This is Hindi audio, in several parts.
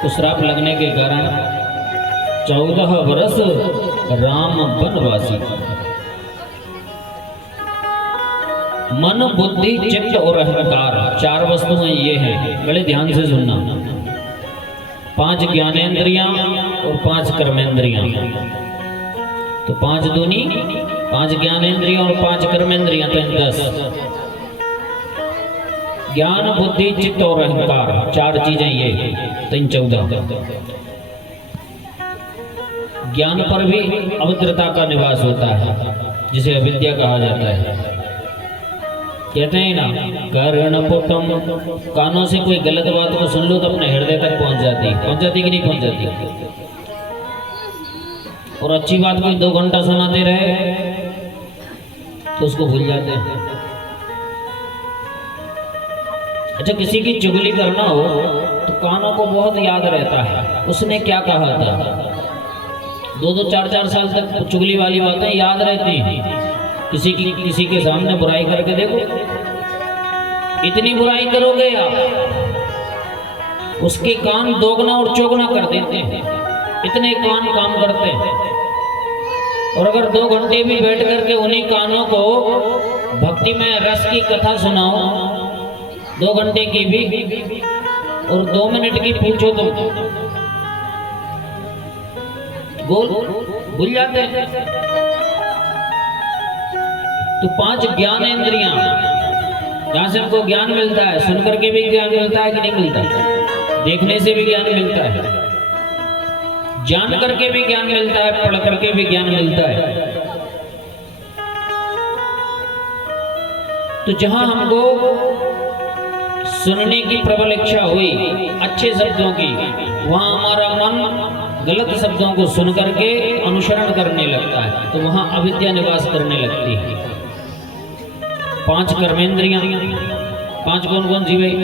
तो श्राप लगने के कारण 14 वर्ष राम वनवासी। मन, बुद्धि, चित्त और अहंकार, 4 वस्तुएं ये हैं। बड़े ध्यान से सुनना। 5 ज्ञानेंद्रियां और 5 कर्मेंद्रियां। तो 5 दूनी 5 ज्ञानेंद्रियां और 5 कर्मेंद्रियां, तो 10। ज्ञान, बुद्धि, चित्त और अहंकार, 4 चीजें ये, 14। ज्ञान पर भी अभद्रता का निवास होता है, जिसे अविद्या कहा जाता है। कहते हैं ना, कर्णपुटम, कानों से कोई गलत बात को सुन लो तो अपने हृदय तक पहुंच जाती कि नहीं पहुंच जाती। और अच्छी बात कोई 2 घंटा सुनाते रहे तो उसको भूल जाते हैं। अच्छा, किसी की चुगली करना हो तो कानों को बहुत याद रहता है उसने क्या कहा था। 2-2, 4-4 साल तक चुगली वाली बातें याद रहती हैं। किसी के सामने बुराई करके देखो, इतनी बुराई करोगे आप, उसके कान दोगुना और चौगुना कर देते हैं। इतने कान काम करते हैं। और अगर 2 घंटे भी बैठ करके उन्हीं कानों को भक्ति में रस की कथा सुनाओ, 2 घंटे की भी और 2 मिनट की पूछो तो भूल जाते हैं। तो 5 ज्ञानेंद्रियां, जहां से हमको ज्ञान मिलता है, सुन करके भी ज्ञान मिलता है कि नहीं मिलता, देखने से भी ज्ञान मिलता है, जान करके भी ज्ञान मिलता है, पढ़ करके भी ज्ञान मिलता है। तो जहां हमको सुनने की प्रबल इच्छा हुई अच्छे शब्दों की, वहां हमारा मन गलत शब्दों को सुन करके अनुसरण करने लगता है, तो वहां अविद्या निवास करने लगती है। 5 कर्मेंद्रियां, 5 कौन सी भाई?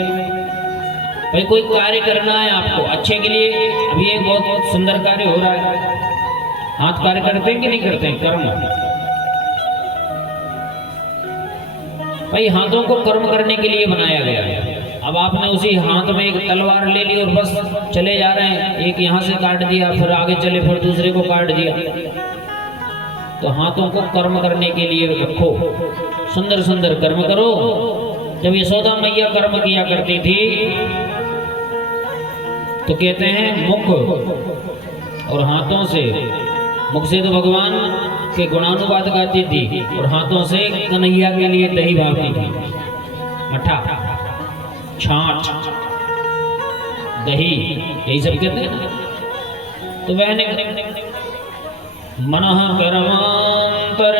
कोई कार्य करना है आपको अच्छे के लिए। अभी एक बहुत सुंदर कार्य हो रहा है, हाथ कार्य करते हैं कि नहीं करते हैं? कर्म। भाई हाथों को कर्म करने के लिए बनाया गया है। अब आपने उसी हाथ में एक तलवार ले ली और बस चले जा रहे हैं, एक यहाँ से काट दिया, फिर आगे चले, फिर दूसरे को काट दिया। तो हाथों को कर्म करने के लिए रखो, सुंदर सुंदर कर्म करो। जब यशोदा मैया कर्म किया करती थी तो कहते हैं मुख और हाथों से, मुख से तो भगवान के गुणानुवाद गाती थी और हाथों से कन्हैया के लिए दही भावती थी, मठा, छाछ, दही, यही सब कहते हैं। तो वह मनः कर्मांतरनियंतासो,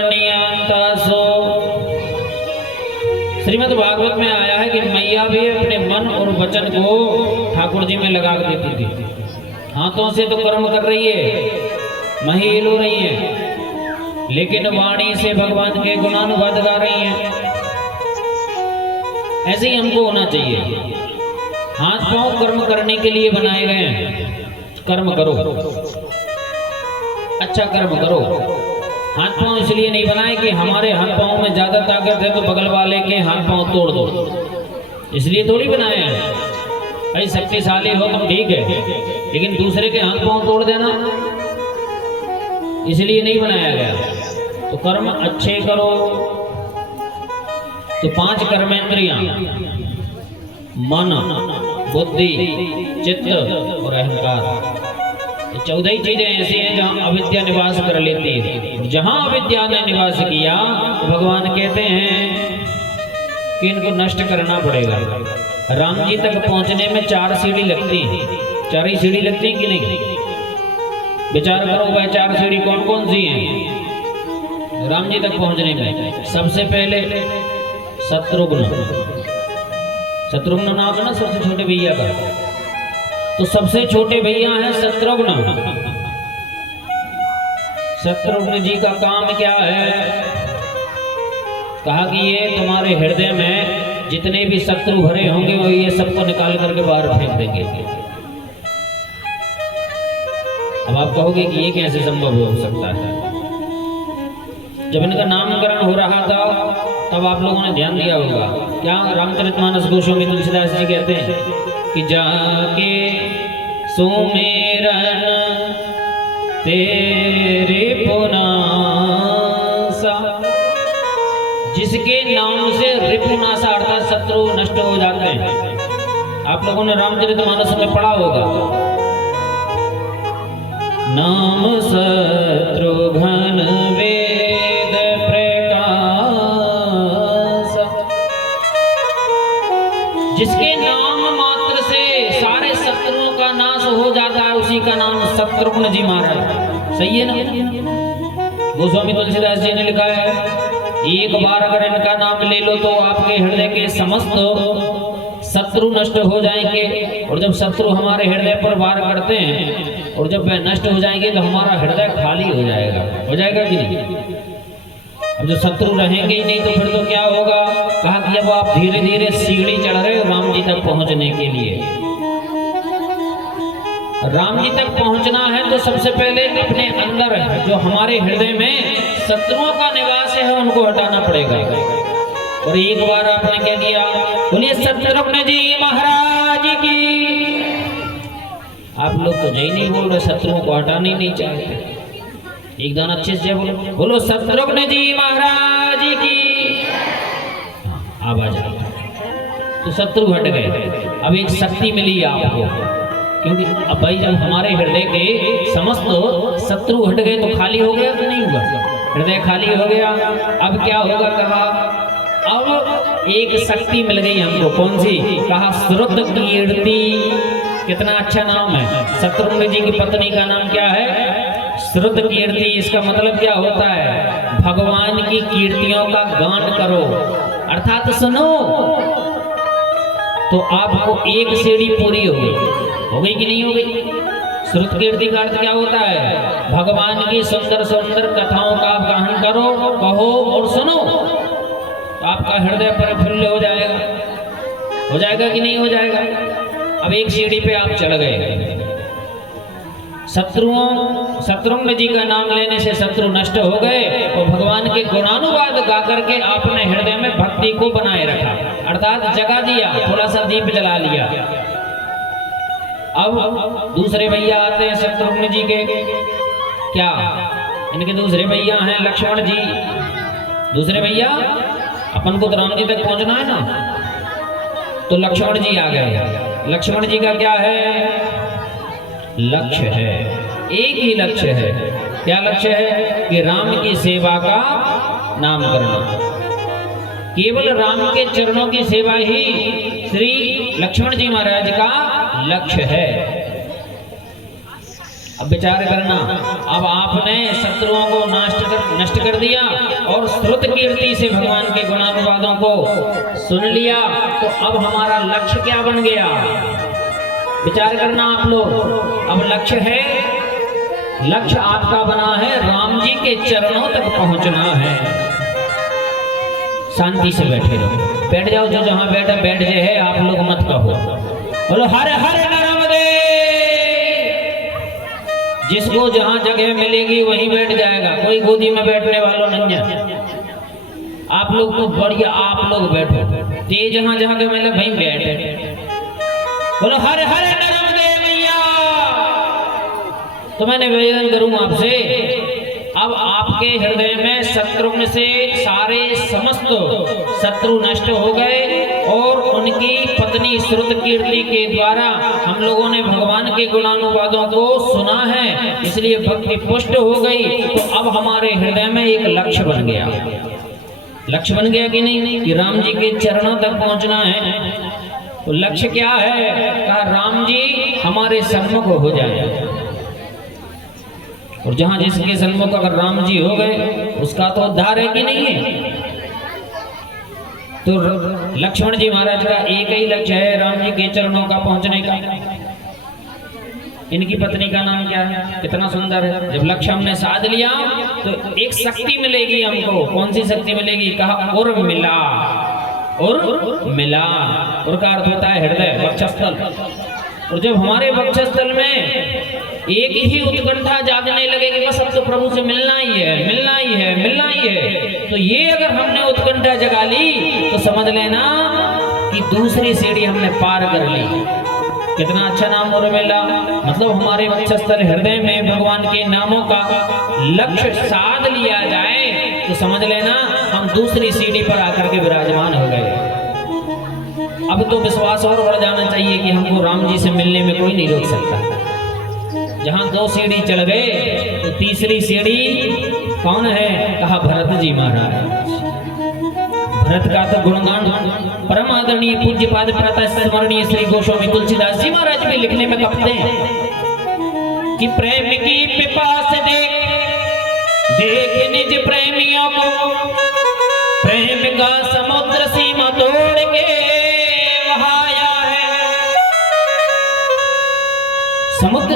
श्रीमद् भागवत में आया है कि मैया भी अपने मन और वचन को ठाकुर जी में लगा देती थी। हाथों से तो कर्म कर रही है, मही हिलो रही है, लेकिन वाणी से भगवान के गुणानुवाद गा रही है। ऐसे ही हमको होना चाहिए। हाथ पांव कर्म करने के लिए बनाए गए हैं, कर्म करो, अच्छा कर्म करो। हाथ पांव इसलिए नहीं बनाए कि हमारे हाथ पांव में ज्यादा ताकत है तो बगल वाले के हाथ पांव तोड़ दो, इसलिए थोड़ी बनाए हैं। भाई शक्तिशाली हो तो ठीक है, लेकिन दूसरे के हाथ पांव तोड़ देना इसलिए नहीं बनाया गया। तो कर्म अच्छे करो। तो 5 कर्मेंद्रियां, मन, बुद्धि, चित्त और अहंकार, 14 ही चीजें ऐसी हैं जहां अविद्या निवास कर लेती है। जहां अविद्या ने निवास किया तो भगवान कहते हैं कि इनको नष्ट करना पड़ेगा। राम जी तक पहुंचने में 4 सीढ़ी लगती हैं। 4 ही सीढ़ी लगती हैं कि नहीं? विचार करो वह 4 सीढ़ी कौन कौन सी हैं राम जी तक पहुंचने में। सबसे पहले शत्रुघ्न, शत्रुघ्न नाम है ना सबसे छोटे भैया का, तो सबसे छोटे भैया हैं शत्रुघ्न। शत्रुघ्न जी का काम क्या है? कहा कि ये तुम्हारे हृदय में जितने भी शत्रु भरे होंगे वो ये सबको निकाल करके बाहर फेंक देंगे। अब आप कहोगे कि ये कैसे संभव हो सकता है? जब इनका नामकरण हो रहा था तब आप लोगों ने ध्यान दिया होगा, क्या रामचरितमानस गोस्वामी तुलसीदास जी कहते हैं कि जाके सुमेरन तेरे पुनासा, जिसके नाम से रिपुनासा अर्थात शत्रु नष्ट हो जाते हैं। आप लोगों ने रामचरितमानस में पढ़ा होगा, नाम शत्रुघ्न वेद प्रकाश, जिसके नाम मात्र से सारे शत्रुओं का नाश हो जाता है, उसी का नाम शत्रुघ्न जी महाराज। सही है ना? गोस्वामी तुलसीदास जी ने लिखा है, एक बार अगर इनका नाम ले लो तो आपके हृदय के समस्त शत्रु नष्ट हो जाएंगे। और जब शत्रु हमारे हृदय पर वार करते हैं और जब वह नष्ट हो जाएंगे तो हमारा हृदय खाली हो जाएगा। हो जाएगा कि नहीं? अब जो शत्रु रहेंगे ही नहीं तो फिर तो क्या होगा? कहा कि अब आप धीरे धीरे सीढ़ी चढ़ रहे हो राम जी तक पहुंचने के लिए। राम जी तक पहुंचना है तो सबसे पहले अपने अंदर जो हमारे हृदय में शत्रुओं का निवास है उनको हटाना पड़ेगा। और एक बार आपने कह दिया, बोलिए शत्रुघ्न जी महाराज की। आप लोग तो जय नहीं बोल रहे, शत्रुओं को हटाना ही नहीं चाहते। एक दान अच्छे से बोलो, बोलो शत्रुघ्न जी महाराज की आवाज। तो शत्रु हट गए, अब एक शक्ति मिली आपको, क्योंकि अब भाई जब हमारे हृदय के समस्त शत्रु हट गए तो खाली हो गया तो नहीं हुआ? हृदय खाली हो गया। अब क्या होगा? कहा अब एक शक्ति मिल गई हमको। कौन सी? कहा श्रुत कीर्ति। कितना अच्छा नाम है। शत्रुघ्न जी की पत्नी का नाम क्या है? श्रुत कीर्ति। इसका मतलब क्या होता है? भगवान की कीर्तियों का गान करो, अर्थात सुनो। तो आपको एक सीढ़ी पूरी हो गई कि नहीं हो गई? श्रुत कीर्ति का अर्थ क्या होता है? भगवान की सुंदर सुंदर कथाओं का आप गान करो, कहो और सुनो, तो आपका हृदय प्रफुल्ल हो जाएगा। हो जाएगा कि नहीं हो जाएगा? अब एक सीढ़ी पे आप चढ़ गए। शत्रुघ्न जी का नाम लेने से शत्रु नष्ट हो गए और भगवान के गुणानुवाद गा करके आपने हृदय में भक्ति को बनाए रखा, अर्थात जगा दिया, थोड़ा सा दीप जला लिया। अब दूसरे भैया आते हैं शत्रुघ्न जी के। क्या इनके दूसरे भैया हैं? लक्ष्मण जी। दूसरे भैया, अपन को तो राम जी तक पहुंचना है ना, तो लक्ष्मण जी आ गए। लक्ष्मण जी का क्या है? लक्ष्य है, एक ही लक्ष्य है। क्या लक्ष्य है? कि राम की सेवा का नाम करना। केवल राम के चरणों की सेवा ही श्री लक्ष्मण जी महाराज का लक्ष्य है। अब विचार करना, अब आपने शत्रुओं को नष्ट कर दिया और श्रुत कीर्ति से भगवान के गुणानुवादों को सुन लिया, तो अब हमारा लक्ष्य क्या बन गया? विचार करना आप लोग। अब लक्ष्य है, लक्ष्य आपका बना है राम जी के चरणों तक पहुंचना है। शांति से बैठे रहो, बैठ जाओ, जो जहां बैठा बैठ जाए है, आप लोग मत कहो। बोलो हर हर नर्मदे। जिसको जहां जगह मिलेगी वहीं बैठ जाएगा, कोई गोदी में बैठने वालों नहीं है। आप लोग तो बढ़िया, आप लोग बैठो, ते जहां जहां के मिले वहीं बैठे। बोलो हर हर नर्मदे मैया। तो मैंने निवेदन करूं आपसे, अब आपके हृदय में शत्रुघ्न से सारे समस्त शत्रु नष्ट हो गए और उनकी पत्नी श्रुत कीर्ति के द्वारा हम लोगों ने भगवान के गुणानुवादों को सुना है, इसलिए भक्ति पुष्ट हो गई। तो अब हमारे हृदय में एक लक्ष्य बन गया। लक्ष्य बन गया कि नहीं? कि राम जी के चरणों तक पहुंचना है। तो लक्ष्य क्या है? कहा राम जी हमारे सन्मुख हो जाए। और जहां जिसके सन्मुख अगर राम जी हो गए उसका तो उद्धार है कि नहीं है? तो लक्ष्मण जी महाराज का एक ही लक्ष्य है, राम जी के चरणों का पहुंचने का। इनकी पत्नी का नाम क्या है? कितना सुंदर है। जब लक्ष्य हमने साध लिया तो एक शक्ति मिलेगी हमको। कौन सी शक्ति मिलेगी? कहा उर्मिला। उर्मिला, उर का अर्थ होता है हृदय, वक्षस्थल। और जब हमारे वक्षस्थल में एक ही उत्कंठा जागने लगे कि बस अब तो प्रभु से मिलना ही है, मिलना ही है, मिलना ही है, तो ये अगर हमने उत्कंठा जगा ली तो समझ लेना कि दूसरी सीढ़ी हमने पार कर ली। कितना अच्छा नाम उर्मिला, मतलब हमारे वक्षस्थल हृदय में भगवान के नामों का लक्ष्य साध लिया जाए तो समझ लेना हम दूसरी सीढ़ी पर आकर के विराजमान हो गए। अब तो विश्वास और बढ़ जाना चाहिए कि हमको राम जी से मिलने में कोई नहीं रोक सकता। जहां 2 सीढ़ी चल गए तो तीसरी सीढ़ी कौन है? कहा भरत जी महाराज। भरत का तो गुणगान परम आदरणीय पूज्य पाद प्रातः स्मरणीय श्री गोस्वामी तुलसीदास जी महाराज भी लिखने में कपते हैं कि प्रेम की पिपास देख देख निज प्रेमियों को, प्रेम का समुद्र सीमा तोड़ के वहाया है। समुद्र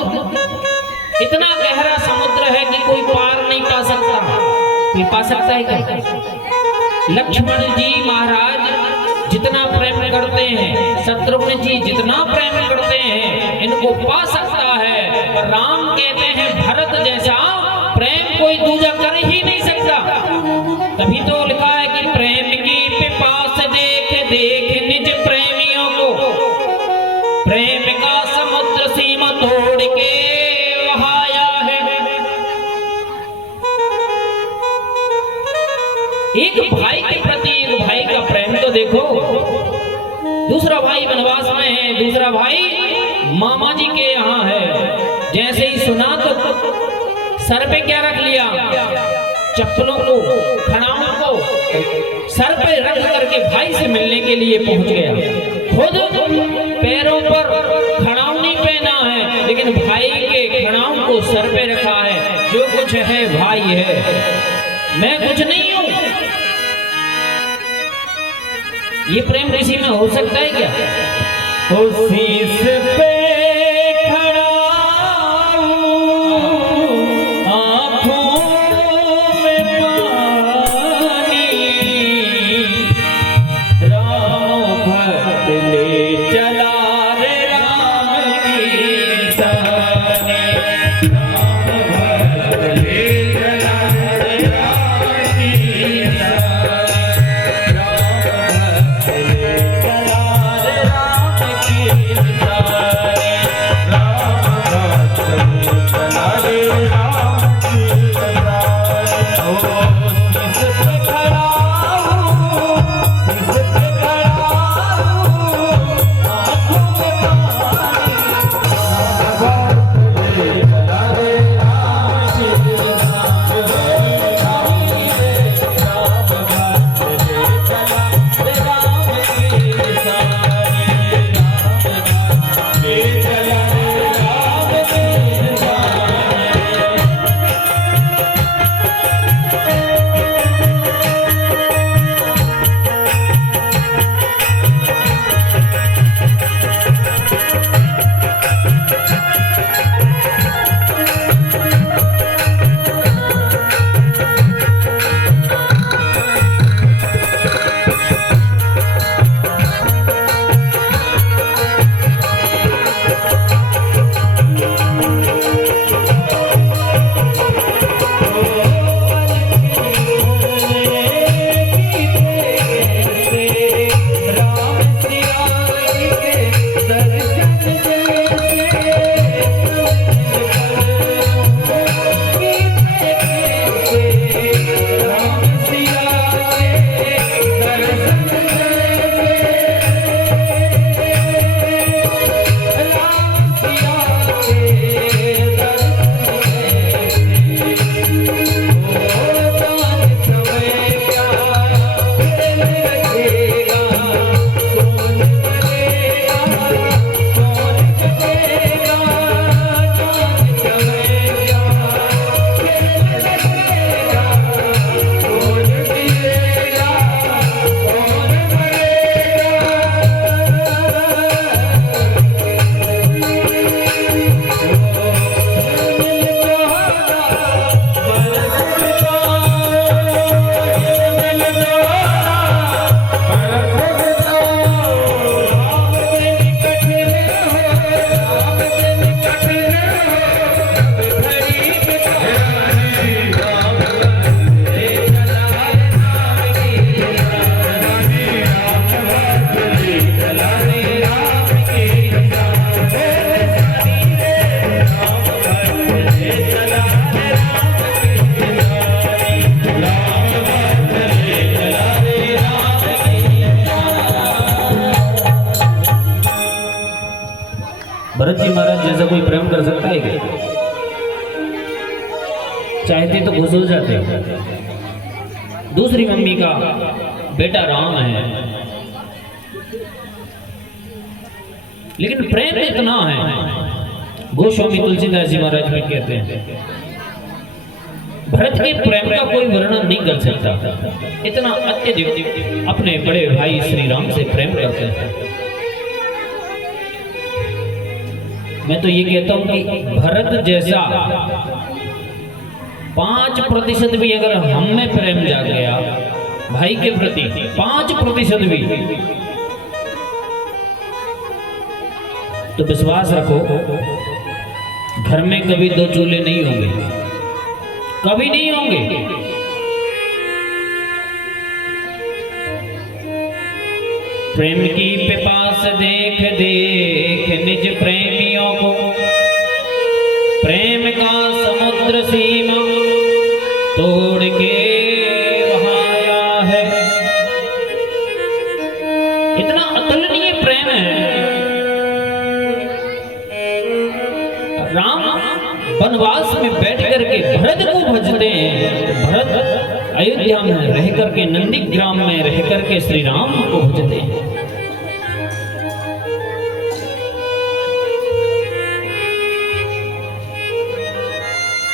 इतना गहरा समुद्र है कि कोई पार नहीं पा सकता। कोई पा सकता है क्या? लक्ष्मण जी महाराज जितना प्रेम करते हैं, शत्रुघ्न जी जितना प्रेम करते हैं, इनको पा सकता है। और राम कहते हैं भरत जैसा प्रेम कोई दूजा कर ही नहीं सकता। तभी तो लिखा है कि प्रेम की पिपास देख देख निज प्रेमियों को, प्रेम का समुद्र सीमा तोड़ के वहाया है। एक भाई के प्रति एक भाई का प्रेम तो देखो। दूसरा भाई वनवास में है, दूसरा भाई मामा जी के यहाँ है। जैसे ही सुना तो सर पे क्या रख लिया? चप्पलों को, खड़ाओं को सर पे रख करके भाई से मिलने के लिए पहुंच गया। खुद पैरों पर खड़ाऊ नहीं पहना है, लेकिन भाई के खड़ाऊ को सर पे रखा है। जो कुछ है भाई है, मैं कुछ नहीं हूं। ये प्रेम किसी में हो सकता है क्या? शीश पे खड़ा आंखों में पानी, राम भक्त ले चला रे राम की सानी, राम भक्त ले चला रे राम की सानी, राम भक्त ले चला रे राम की सानी। जैसा कोई प्रेम कर सकता है क्या? चाहते तो घुस हो जाते। दूसरी मम्मी का बेटा राम है, लेकिन प्रेम इतना है, गोस्वामी तुलसीदास जी महाराज भी कहते हैं भरत के प्रेम का कोई वर्णन नहीं कर सकता। इतना अत्यधिक अपने बड़े भाई श्री राम से प्रेम करते हैं। मैं तो ये कहता हूं कि भरत जैसा 5% भी अगर हम में प्रेम जाग गया भाई के प्रति, 5% भी, तो विश्वास रखो घर में कभी 2 चूल्हे नहीं होंगे, कभी नहीं होंगे। प्रेम की पिपास देख देख निज प्रेमियों को, प्रेम का समुद्र सीमा तोड़ के वहां आया है। इतना अतुलनीय प्रेम है। राम वनवास में बैठ करके भरत को भजते हैं, भरत अयोध्या में रह करके, नंदीग्राम में रह करके श्री राम को भजते हैं।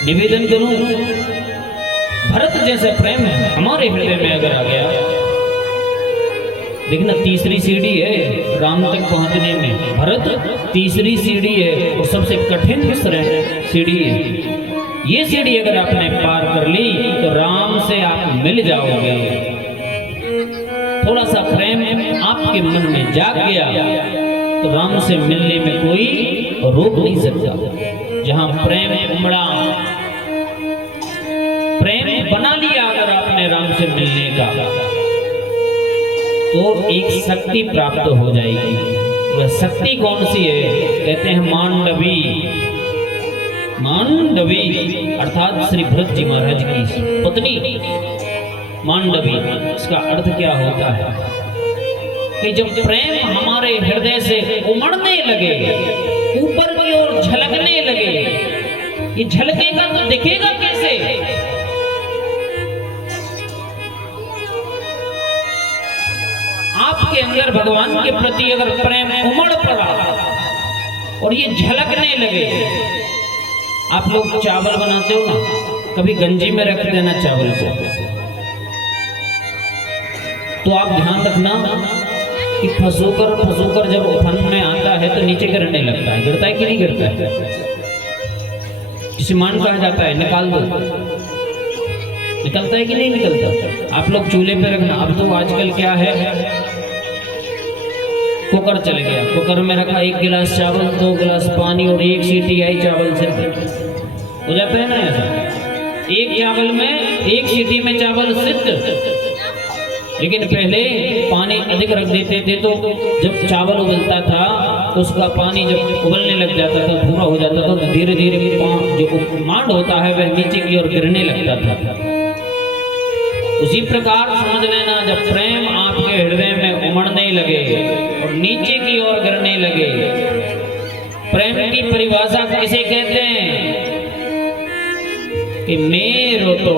निवेदन करूं, भरत जैसा प्रेम हमारे हृदय में अगर आ गया, देखना तीसरी सीढ़ी है राम तक पहुंचने में, भरत तीसरी सीढ़ी है और सबसे कठिन सीढ़ी है। ये सीढ़ी अगर आपने पार कर ली तो राम से आप मिल जाओगे। थोड़ा सा प्रेम आपके मन में जाग गया तो राम से मिलने में कोई रोक नहीं सकता। जहां प्रेम उमड़ा, प्रेम बना लिया अगर आपने राम से मिलने का, तो एक शक्ति प्राप्त हो जाएगी। वह शक्ति कौन सी है? कहते हैं मांडवी। मांडवी अर्थात श्री भरत जी महाराज की पत्नी मांडवी। इसका अर्थ क्या होता है कि जब प्रेम हमारे हृदय से उमड़ने लगे, ऊपर की ओर झलकने लगे, ये झलकेगा तो दिखेगा कैसे? आपके अंदर भगवान के प्रति अगर प्रेम उमड़ पड़ा और ये झलकने लगे। आप लोग चावल बनाते हो ना, कभी गंजी में रख देना चावल को, तो आप ध्यान रखना कि फंसूकर जब उफन में आता है तो नीचे गिरने लगता है। गिरता है कि नहीं गिरता है? जिसे मान कहा जाता है निकाल दो, निकलता है कि नहीं निकलता? आप लोग चूल्हे पे रखना। अब तो आजकल क्या है, कुकर चल गया, कुकर में रखा 1 गिलास चावल, 2 गिलास पानी और 1 सीटी आई चावल से, हो जाता है ना ऐसा। 1 चावल में 1 सीटी में चावल सिद्ध। लेकिन पहले पानी अधिक रख देते थे तो जब चावल उबलता था तो उसका पानी जब उबलने लग जाता था, भूरा हो जाता था, तो धीरे धीरे जो मांड होता है वह नीचे की ओर गिरने लगता था। उसी प्रकार समझ लेना, जब प्रेम आपके हृदय में उमड़ने लगे और नीचे की ओर गिरने लगे। प्रेम की परिभाषा किसे कहते हैं कि मेरो तो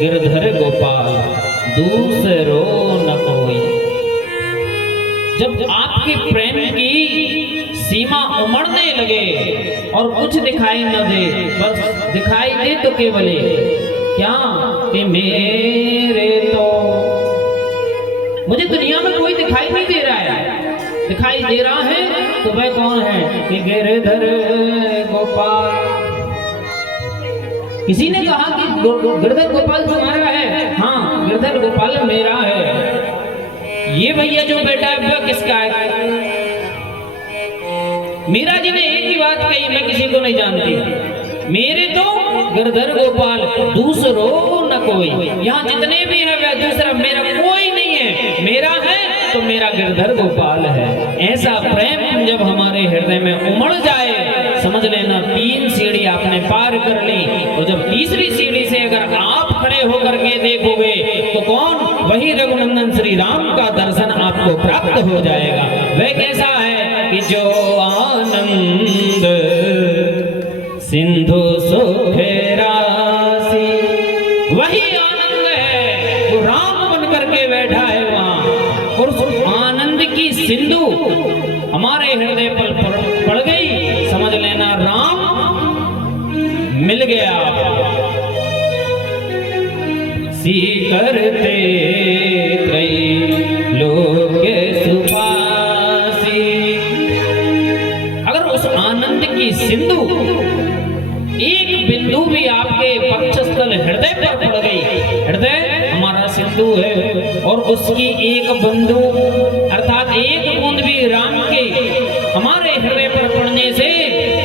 गिरधर गोपाल दूसरो न कोई। जब आपके प्रेम की सीमा उमड़ने लगे और कुछ दिखाई न दे, बस दिखाई दे तो केवल क्या कि मेरे तो, मुझे दुनिया में कोई दिखाई नहीं दे रहा है, दिखाई दे रहा है तो वह कौन है कि गिरधर गोपाल। किसी ने कहा कि गिरधर गोपाल तुम्हारा है? हाँ, गिरधर गोपाल मेरा है। ये भैया जो बेटा है वह किसका है? मीरा जी ने एक ही बात कही, मैं किसी को नहीं जानती। मेरे तो गिरधर गोपाल दूसरो न कोई। यहाँ जितने भी है वह दूसरा, मेरा कोई नहीं है। मेरा है तो मेरा गिरधर गोपाल है। ऐसा प्रेम जब हमारे हृदय में उमड़ जाए, समझ लेना 3 सीढ़ी आपने पार कर ली। और जब तीसरी सीढ़ी से अगर आप खड़े होकर के देखोगे तो कौन? वही रघुनंदन श्री राम का दर्शन आपको प्राप्त हो जाएगा। वह कैसा है कि जो आनंद सिंधु सुख राशि। वही आनंद है जो राम बन करके बैठा है वहां, और उस आनंद की सिंधु हमारे हृदय पर पड़ गई, समझ लेना राम मिल गया। सी करते लोग सुपासी। अगर उस आनंद की सिंधु एक बिंदु भी आपके वक्षस्थल हृदय पर पड़ गई, हृदय हमारा सिंधु है, और उसकी एक बिंदु अर्थात एक बूंद भी राम के हमारे हृदय पर पड़ने से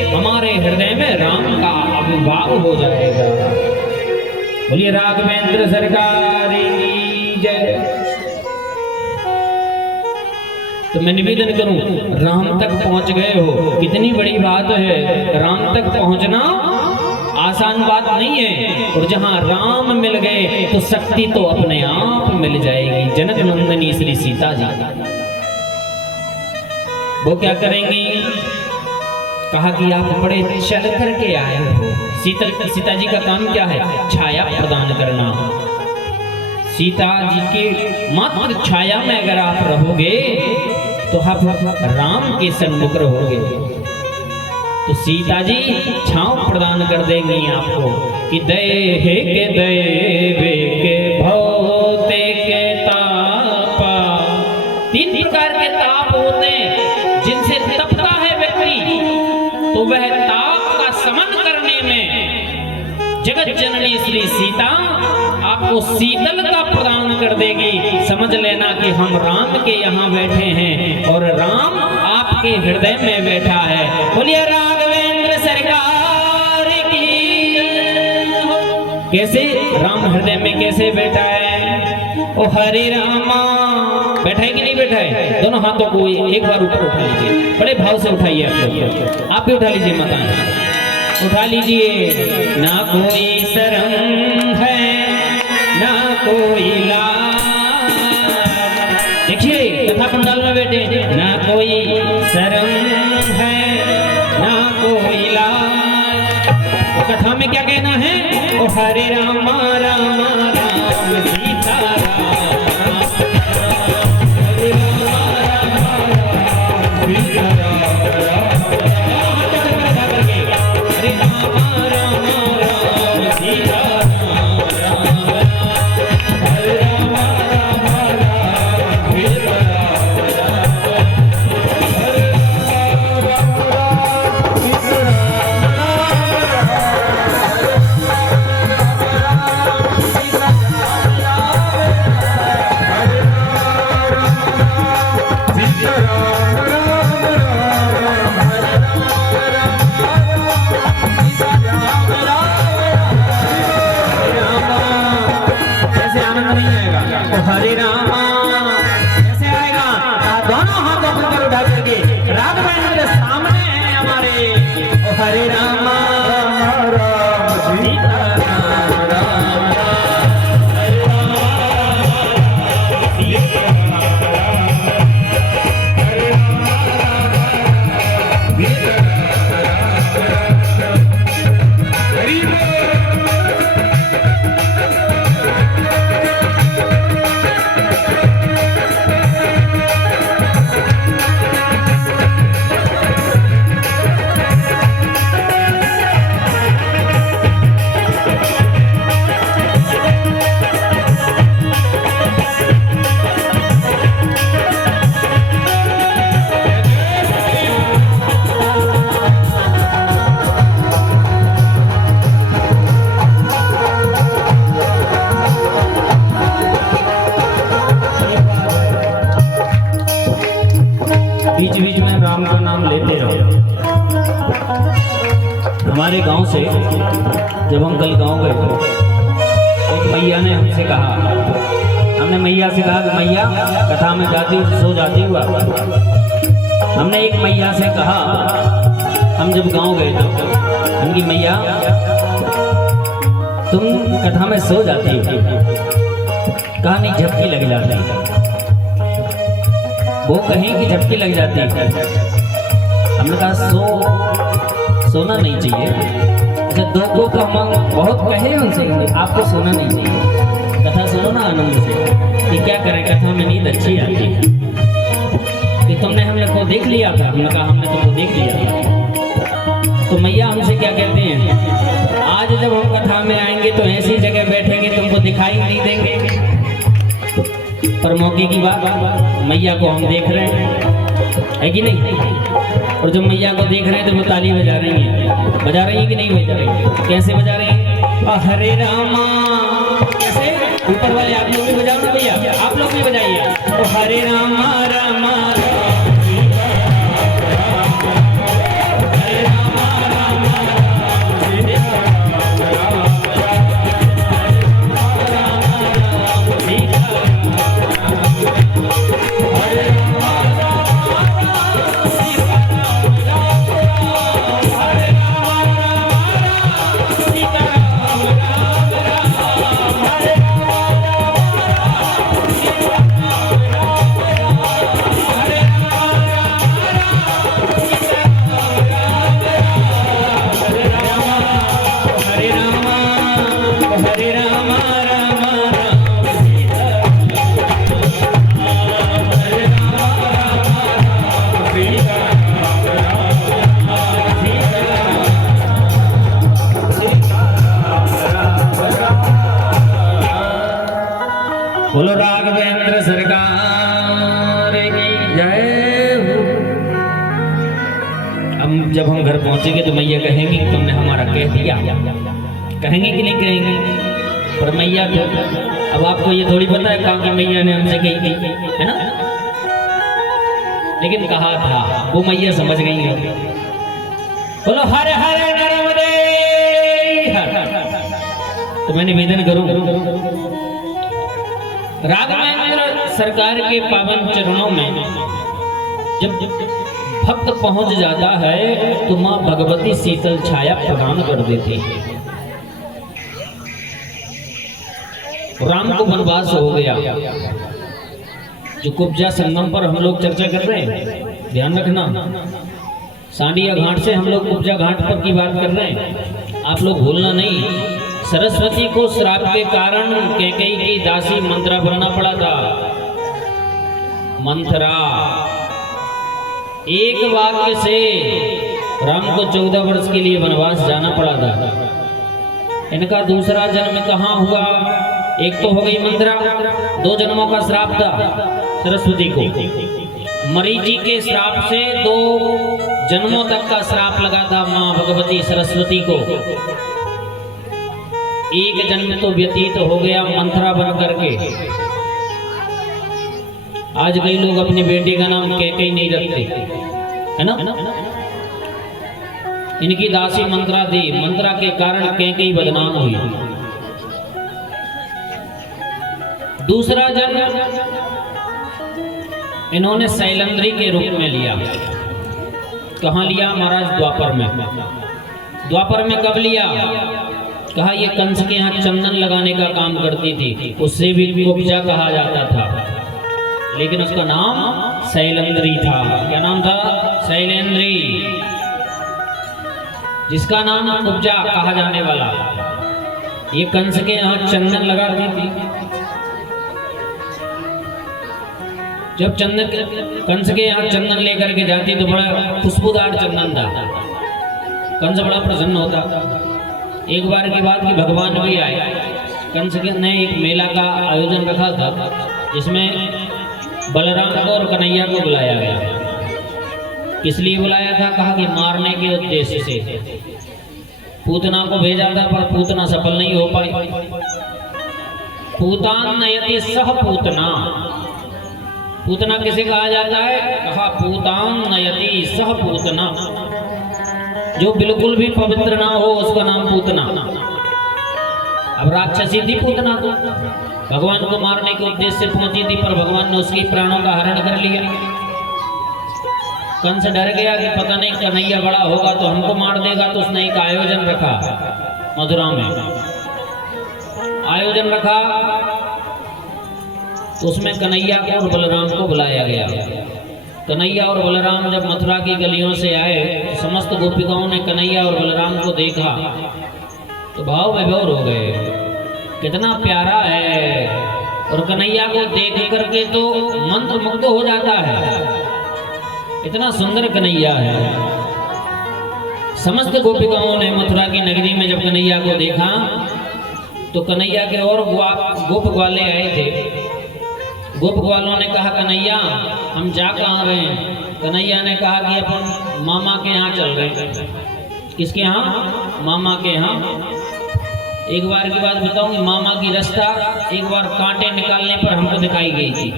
हमारे हृदय में राम का आविर्भाव हो जाएगा। बोलिए राघवेंद्र सरकार की जय। तो मैं निवेदन करूं, राम तक पहुंच गए हो, कितनी बड़ी बात है। राम तक पहुंचना आसान बात नहीं है, और जहां राम मिल गए तो शक्ति तो अपने आप मिल जाएगी। जनक नंदनी श्री सीता जी, वो क्या करेंगी? कहा कि आप बड़े चल करके आए हो। सीता जी का काम क्या है? छाया प्रदान करना। सीता जी के मात्र छाया में अगर आप रहोगे तो आप राम के सन्मुख रहोगे। तो सीता जी छांव प्रदान कर देंगी आपको कि दये के दये के भौते के तापा। तीन प्रकार के ताप होते हैं जिनसे तपता है व्यक्ति, तो वह ताप का समन करने में जगत जननी श्री सीता आपको शीतलता प्रदान कर देगी। समझ लेना कि हम राम के यहाँ बैठे हैं और राम आपके हृदय में बैठा है। बोलिए राघवेंद्र सरकार की। कैसे राम हृदय में कैसे बैठा है? ओ हरे रामा, बैठा है कि नहीं बैठा है? दोनों हाथों को एक बार ऊपर उठा लीजिए, बड़े भाव से उठाइए। आप भी उठा लीजिए, माता उठा लीजिए। ना कोई शर्म है ना कोई लाज। देखिए कथा पंडाल में बैठे, ना कोई शर्म है ना कोई लाज। तो कथा में क्या कहना है? ओ हरे राम राम राम सीता राम। हरे रामा कैसे आएगा? दोनों हाथों पर उठा करके राघवेंद्र सामने है हमारे। ओ हरे रामा सीता राम राम हरे बीच बीच में राम का नाम लेते रहो। हमारे गांव से जब हम कल गांव गए तो एक मैया ने हमसे कहा, हमने मैया से कहा कि मैया कथा में जाती सो जाती हुआ। हमने एक मैया से कहा, हम जब गांव गए तो उनकी मैया तुम कथा में सो जाती हो? कहा नहीं, झपकी लग जाती है। वो कहीं की झपकी लग जाती है। हमने कहा सोना नहीं चाहिए। अच्छा, दो को तो हम बहुत कहे उनसे, आपको सोना नहीं चाहिए। कथा सुनो ना आनंद से कि क्या करें, कथा में नींद अच्छी आती है कि तुमने हम लोग को देख लिया था। हमने कहा हमने तुमको देख लिया था। तो मैया हमसे क्या कहते हैं, आज जब हम कथा में आएंगे तो ऐसी जगह बैठेंगे तुमको दिखाई नहीं देंगे, पर मौके की बात मैया को हम देख रहे हैं, है कि नहीं। और जब मैया को देख रहे हैं तो वो ताली बजा रही है कि नहीं बजा रही है? कैसे बजा रही है? हरे रामा, कैसे? ऊपर वाले आप लोग भी बजाओ ना भैया, आप लोग भी बजाइए। तो हरे रामा रामा बोलो राघवेंद्र सरकार की जय हो। अब जब हम घर पहुंचेंगे तो मैया कहेंगी कि तुमने हमारा कह दिया, कहेंगे कि नहीं कहेंगे? पर मैया तो अब आपको ये थोड़ी पता है कहाँ की मैया ने हमसे कही थी, है ना, लेकिन कहा था वो मैया समझ गई है। बोलो हरे हरे नर्मदे हर। तो मैं निवेदन करूं राघवेंद्र सरकार के पावन चरणों में जब भक्त पहुंच जाता है तो मां भगवती शीतल छाया प्रदान कर देती है। राम को वनवास हो गया, जो कुब्जा संगम पर हम लोग चर्चा कर रहे हैं, ध्यान रखना, सांडिया घाट से हम लोग कुब्जा घाट पर की बात कर रहे हैं, आप लोग भूलना नहीं। सरस्वती को श्राप के कारण कैकेयी की दासी मंथरा बनना पड़ा था। मंथरा एक वाक्य से राम को 14 वर्ष के लिए वनवास जाना पड़ा था। इनका दूसरा जन्म कहाँ हुआ? एक तो हो गई मंथरा, 2 जन्मों का श्राप था सरस्वती को। मरीचि के श्राप से 2 जन्मों तक का श्राप लगा था माँ भगवती सरस्वती को। एक जन्म तो व्यतीत हो गया मंथरा बन करके। आज कई लोग अपने बेटे का नाम कैकेयी नहीं रखते, है ना। इनकी दासी मंथरा थी, मंथरा के कारण कैकेयी बदनाम हुई। दूसरा जन्म इन्होंने शैलेंद्री के रूप में लिया। कहाँ लिया महाराज? द्वापर में। द्वापर में कब लिया? कहा ये कंस के यहाँ चंदन लगाने का काम करती थी, उससे भी कुब्जा कहा जाता था, लेकिन उसका नाम शैलेंद्री था। क्या नाम था? शैलेंद्री, जिसका नाम कुब्जा कहा जाने वाला। ये कंस के यहाँ चंदन लगाती थी। जब कंस के यहाँ चंदन लेकर के जाती तो बड़ा खुशबूदार चंदन था, कंस बड़ा प्रसन्न होता। एक बार की बात कि भगवान भी आए, कंस ने एक मेला का आयोजन रखा था जिसमें बलराम को और कन्हैया को बुलाया गया। किस लिए बुलाया था? कहा कि मारने के उद्देश्य से। पूतना को भेजा था पर पूतना सफल नहीं हो पाई। पूतान नयति सह पूतना। पूतना किसे कहा जाता है? कहा पूतान नयति सह पूतना। जो बिल्कुल भी पवित्र ना हो उसका नाम पूतना। अब राक्षसी थी पूतना, तो भगवान को मारने के उद्देश्य से पहुंची थी, पर भगवान ने उसकी प्राणों का हरण कर लिया। कंस डर गया कि पता नहीं कन्हैया बड़ा होगा तो हमको मार देगा, तो उसने एक आयोजन रखा मथुरा में। आयोजन रखा तो उसमें कन्हैया को और बलराम को बुलाया गया। कन्हैया और बलराम जब मथुरा की गलियों से आए, समस्त गोपिकाओं ने कन्हैया और बलराम को देखा तो भाव विभोर हो गए, कितना प्यारा है। और कन्हैया को देख करके तो मंत्रमुग्ध हो जाता है, इतना सुंदर कन्हैया है। समस्त गोपिकाओं ने मथुरा की नगरी में जब कन्हैया को देखा तो कन्हैया के और गोप ग्वाले आए थे। गोप ग्वालों ने कहा, कन्हैया हम जा कहाँ रहे हैं? कन्हैया ने कहा कि अपन मामा के यहाँ चल रहे हैं। किसके यहाँ? मामा के यहाँ। एक बार की बात बताऊंगी, मामा की रास्ता एक बार कांटे निकालने पर हमको दिखाई गई थी।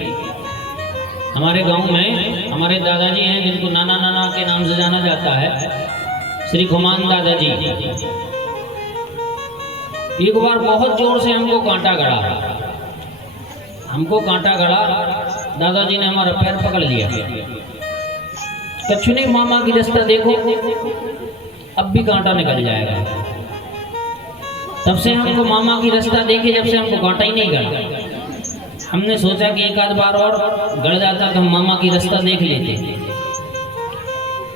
हमारे गांव में हमारे दादाजी हैं जिनको नाना नाना के नाम से जाना जाता है, श्री खुमान दादाजी। एक बार बहुत जोर से हमको कांटा गड़ा, दादाजी ने हमारा पैर पकड़ लिया। कछु नहीं, मामा की रास्ता देखो, अब भी कांटा निकल जाएगा। तब से हमको मामा की रास्ता देखे, जब से हमको कांटा ही नहीं गड़ा। हमने सोचा कि एक आध बार और गड़ जाता तो हम मामा की रास्ता देख लेते,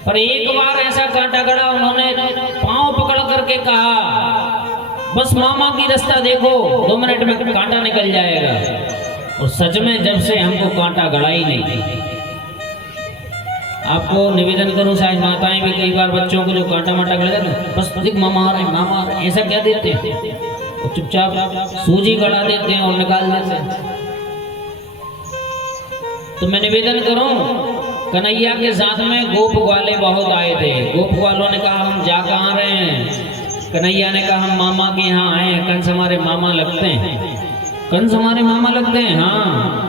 पर एक बार ऐसा कांटा गड़ा, उन्होंने पांव पकड़ करके कहा, बस मामा की रास्ता देखो, 2 मिनट में कांटा निकल जाएगा। और सच में जब से हमको कांटा गड़ा ही नहीं। आपको निवेदन करूं, शायद माताएं भी कई बार बच्चों को जो कांटा माटा गड़ जाता है, बस देख मामा आ रहे, ऐसा क्या देते हैं, और चुपचाप सूजी गड़ा देते हैं और निकाल देते हैं। तो मैं निवेदन करूं, कन्हैया के साथ में गोप ग्वाले बहुत आए थे। गोप ग्वालों ने कहा, हम जा कहाँ रहे हैं? कन्हैया ने कहा, हम मामा के यहाँ आए हैं, कंस हमारे मामा लगते हैं। कंस हमारे मामा लगते हैं? हाँ।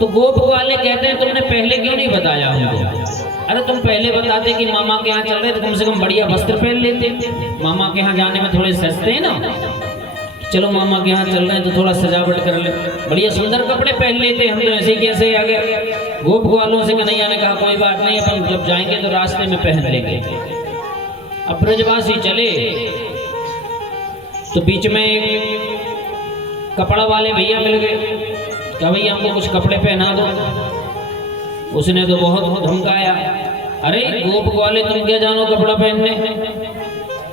तो गोप ग्वाले कहते हैं, तुमने पहले क्यों नहीं बताया हमको? अरे तुम पहले बताते कि मामा के यहाँ चल रहे तो कम से कम बढ़िया वस्त्र पहन लेते। मामा के यहाँ जाने में थोड़े सस्ते हैं ना, चलो मामा के यहाँ चल रहे हैं तो थोड़ा सजावट कर ले, बढ़िया सुंदर कपड़े पहन लेते। हम तो ऐसे ही कैसे आ गए? गोप ग्वालों से कन्हैया ने कहा, कोई बात नहीं, अपन जब जाएंगे तो रास्ते में पहन लेंगे। अब ब्रजवासी चले तो बीच में एक कपड़ा वाले भैया मिल गए, क्या भैया हमको कुछ कपड़े पहना दो। उसने तो बहुत धमकाया, अरे गोप ग्वाले तुम क्या जानो कपड़ा पहनने,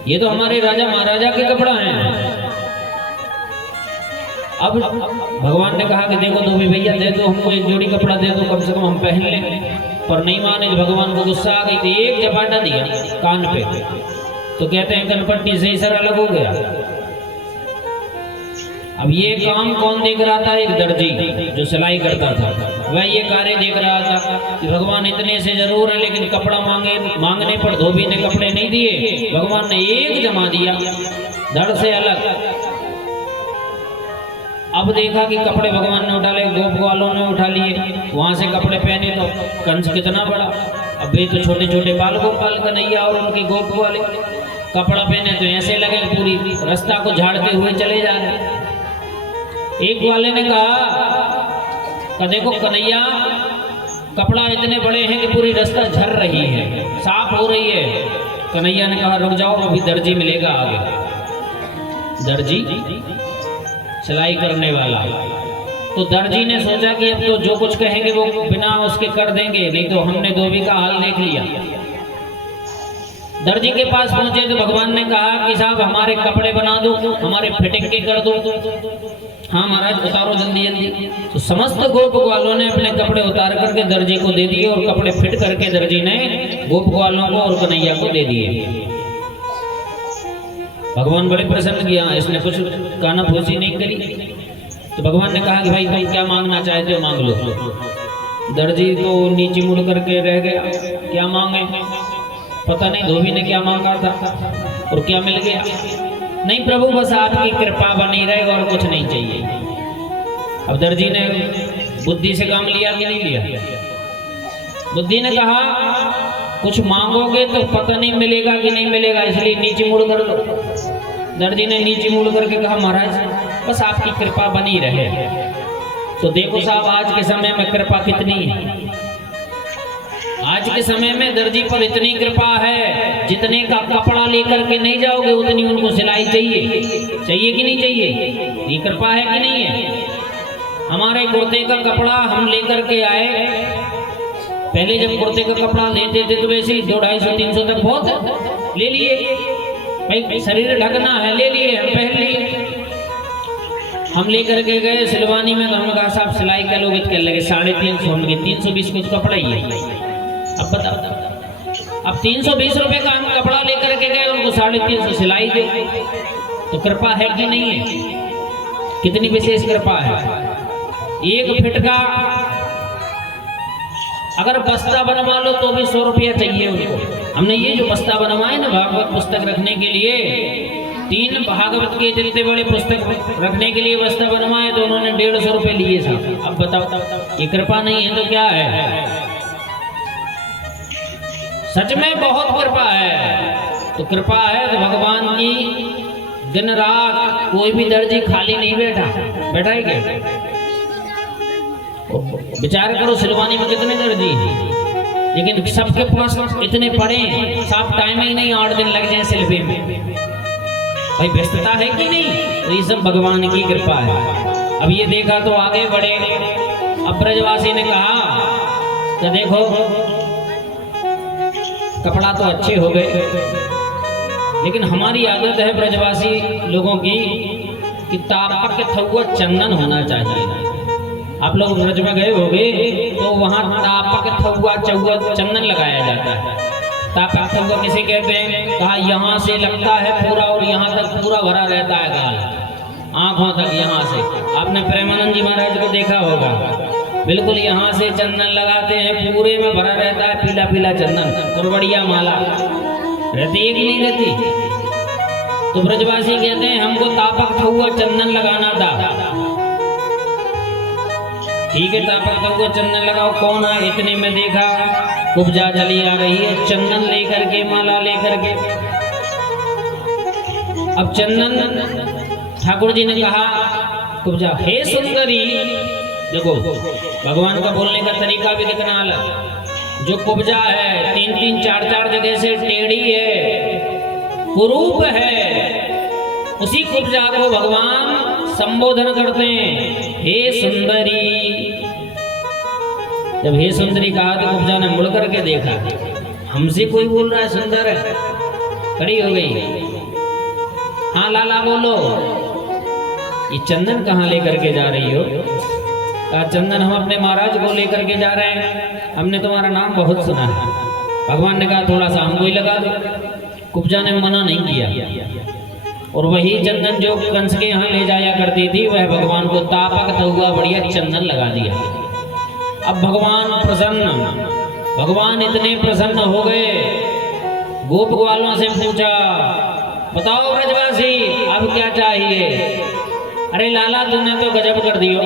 ये तो हमारे राजा महाराजा के कपड़ा हैं। अब भगवान ने कहा कि देखो तो भी भैया दे दो, हमको एक जोड़ी कपड़ा दे दो, कम से कम हम पहन लें। पर नहीं माने, भगवान को गुस्सा आ गई थी, एक झपाटा दिया कान पे, तो कहते हैं कनपट्टी से ही सर अलग हो गया। अब ये काम कौन देख रहा था? एक दर्जी जो सिलाई करता था, वह ये कार्य देख रहा था कि भगवान इतने से जरूर है, लेकिन कपड़ा मांगने पर धोबी ने कपड़े नहीं दिए। भगवान ने एक जमा दिया धड़ से अलग। अब देखा कि कपड़े भगवान ने उठा लिए, गोप ग्वालों ने उठा लिए, वहां से कपड़े पहने तो कंस कितना बड़ा। अब ये तो छोटे छोटे बाल गोपाल कन्हैया और उनके गोप ग्वाले कपड़ा पहने तो ऐसे लगे पूरी रास्ता को झाड़ते हुए चले जा रहे। एक ग्वाले ने कहा, देखो कन्हैया कपड़ा इतने बड़े हैं कि पूरी रास्ता झर रही है, साफ हो रही है। कन्हैया ने कहा, रुक जाओ, अभी दर्जी मिलेगा आगे। दर्जी सिलाई करने वाला। तो दर्जी ने सोचा कि अब तो जो कुछ कहेंगे वो बिना उसके कर देंगे, नहीं तो हमने धोबी का हाल देख लिया। दर्जी के पास पहुंचे तो भगवान ने कहा कि साहब हमारे कपड़े बना दो, हमारे फिटिंग के कर दो। हाँ महाराज उतारो जल्दी जल्दी। तो समस्त गोप ग्वालों ने अपने कपड़े उतार करके दर्जी को दे दिए, और कपड़े फिट करके दर्जी ने गोप ग्वालों को और कन्हैया को दे दिए। भगवान बड़े प्रसन्न किया, इसने कुछ कानाफूसी नहीं करी। तो भगवान ने कहा कि भाई तुम क्या मांगना चाहते हो मांग लो। दर्जी तो नीचे मुड़ करके रह गया, क्या मांगे पता नहीं, धोबी ने क्या मांगा था और क्या मिल गया। नहीं प्रभु बस आपकी कृपा बनी रहे और कुछ नहीं चाहिए। अब दर्जी ने बुद्धि से काम लिया कि नहीं लिया? बुद्धि ने कहा कुछ मांगोगे तो पता नहीं मिलेगा कि नहीं मिलेगा, इसलिए नीचे मुड़ कर लो। दर्जी ने नीचे मुड़ करके कहा महाराज बस आपकी कृपा बनी रहे। तो देखो साहब आज के समय में कृपा कितनी है। आज के समय में दर्जी पर इतनी कृपा है, जितने का कपड़ा लेकर के नहीं जाओगे उतनी उनको सिलाई चाहिए। चाहिए कि नहीं चाहिए? ये कृपा है कि नहीं है? हमारे कुर्ते का कपड़ा हम लेकर के आए। पहले जब कुर्ते का कपड़ा लेते थे तो वैसे ही 200-250-300 तक बहुत ले लिए, भाई शरीर ढकना है, ले लिए, हम पहन लिए। हम लेकर के गए सिलवानी में, तो हमने कहा साहब सिलाई क्या लोगे? क्या लगे 350, हमने 320 कुछ कपड़ा ही है। अब बताओ, अब 320 रुपए का हम कपड़ा लेकर के गए, उनको 350 सिलाई दे। तो कृपा है कि नहीं है? कितनी विशेष कृपा है। एक फिट का अगर बस्ता बनवा लो तो भी 100 रुपया चाहिए उनको। हमने ये जो बस्ता बनवाए ना भागवत पुस्तक रखने के लिए, 3 भागवत के जितने बड़े पुस्तक रखने के लिए बस्ता बनवाए, तो उन्होंने 150 रुपये लिए साहब। अब बताओ, ये कृपा नहीं है तो क्या है? सच में बहुत कृपा है। तो कृपा है तो भगवान की दिन रात कोई भी दर्जी खाली नहीं बैठा है क्या? विचार करो सिलवानी में कितने दर्जी हैं, लेकिन सबके पास इतने पड़े, साफ टाइम ही नहीं, 8 दिन लग जाए सिलवे में। भाई व्यस्तता है कि नहीं? तो ये सब भगवान की कृपा है। अब ये देखा तो आगे बढ़े। अब ब्रजवासी ने कहा तो देखो कपड़ा तो अच्छे हो गए, लेकिन हमारी आदत है ब्रजवासी लोगों की कि तापक थुआ चंदन होना चाहिए। आप लोग ब्रज में गए होंगे तो वहाँ तापक थुआ चंदन लगाया जाता है। तापक थुआ किसे कहते हैं? कहा यहाँ से लगता है पूरा और यहाँ तक पूरा भरा रहता है गाल, आंखों तक यहाँ से। आपने प्रेमानंद जी महाराज को देखा होगा, बिल्कुल यहाँ से चंदन लगाते हैं, पूरे में भरा रहता है पीला पीला चंदन और बढ़िया माला रहती है कि नहीं रहती? तो ब्रजवासी कहते हैं हमको तापक थुआ चंदन लगाना था। ठीक है, तापक थुआ चंदन लगाओ। कौन है? इतने में देखा कुब्जा चली आ रही है चंदन लेकर के, माला लेकर के। अब चंदन ठाकुर जी ने कहा कुब्जा, हे सुंदरी, देखो भगवान का बोलने का तरीका भी कितना अलग। जो कुब्जा है 3-3, 4-4 जगह से टेढ़ी है, कुरूप है, उसी कुब्जा को भगवान संबोधन करते हैं, हे सुंदरी। जब हे सुंदरी कहा तो कुब्जा ने मुड़ करके देखा, हमसे कोई बोल रहा है सुंदर है। खड़ी हो गई, हाँ लाला बोलो, ये चंदन कहाँ लेकर के जा रही हो? कहा चंदन हम अपने महाराज को लेकर के जा रहे हैं, हमने तुम्हारा नाम बहुत सुना है। भगवान ने कहा थोड़ा सा हमको ही लगा दो। कुब्जा ने मना नहीं किया, और वही चंदन जो कंस के यहाँ ले जाया करती थी, वह भगवान को तापक थुआ बढ़िया चंदन लगा दिया। अब भगवान प्रसन्न, भगवान इतने प्रसन्न हो गए, गोप ग्वालों से पूछा बताओ ब्रजवासी अब क्या चाहिए? अरे लाला तूने तो गजब कर दियो।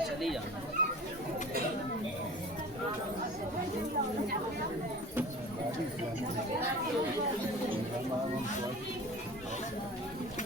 चली जा।